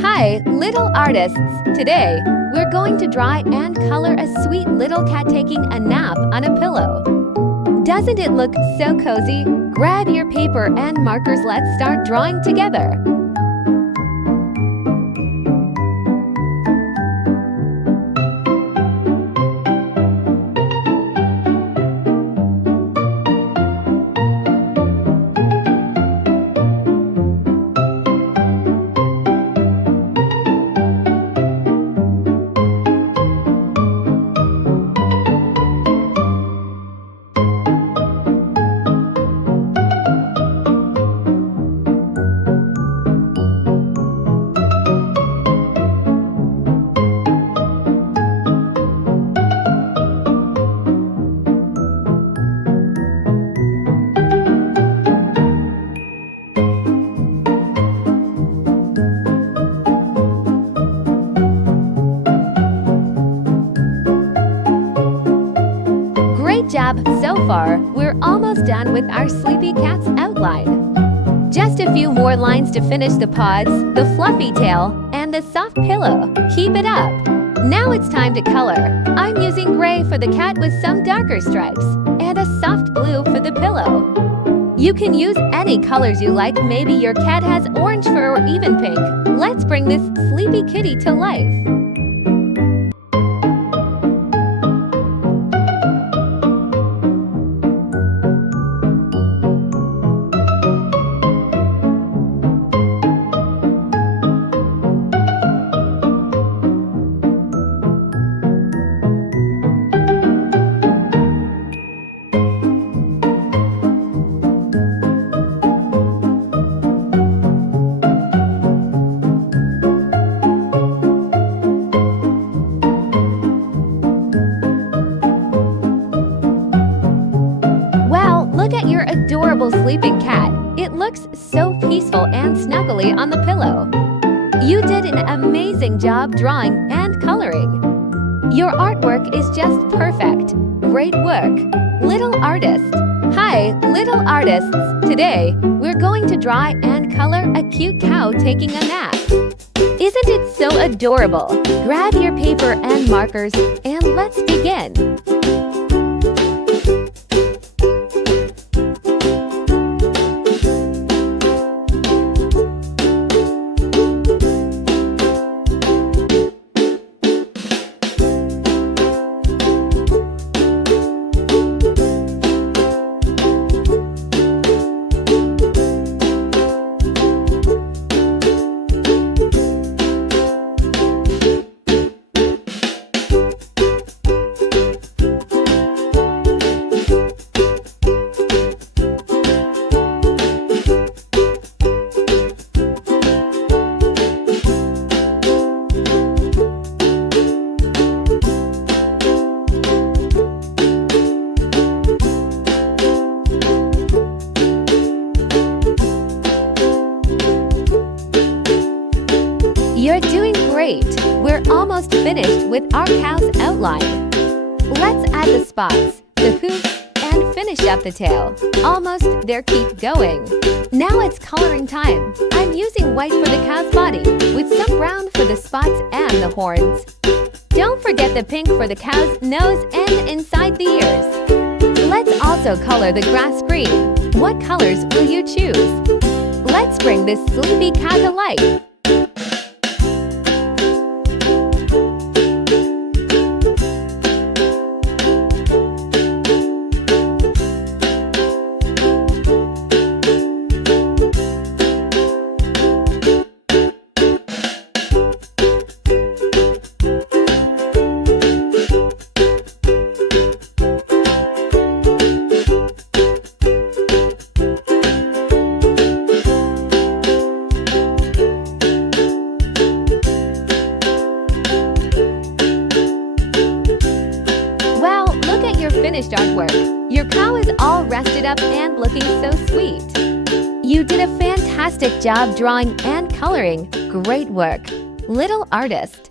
Hi, little artists! Today, we're going to draw and color a sweet little cat taking a nap on a pillow. Doesn't it look so cozy? Grab your paper and markers, let's start drawing together. Great job so far! We're almost done with our sleepy cat's outline. Just a few more lines to finish the paws, the fluffy tail, and the soft pillow. Keep it up! Now it's time to color. I'm using gray for the cat with some darker stripes, and a soft blue for the pillow. You can use any colors you like, maybe your cat has orange fur or even pink. Let's bring this sleepy kitty to life. Look at your adorable sleeping cat. It looks so peaceful and snuggly on the pillow. You did an amazing job drawing and coloring. Your artwork is just perfect. Great work, little artist. Hi, little artists. Today, we're going to draw and color a cute cow taking a nap. Isn't it so adorable? Grab your paper and markers and let's begin. You're doing great! We're almost finished with our cow's outline. Let's add the spots, the hooves, and finish up the tail. Almost there, keep going. Now it's coloring time. I'm using white for the cow's body, with some brown for the spots and the horns. Don't forget the pink for the cow's nose and inside the ears. Let's also color the grass green. What colors will you choose? Let's bring this sleepy cow to life. Finished artwork. Your cow is all rested up and looking so sweet. You did a fantastic job drawing and coloring. Great work, little artist.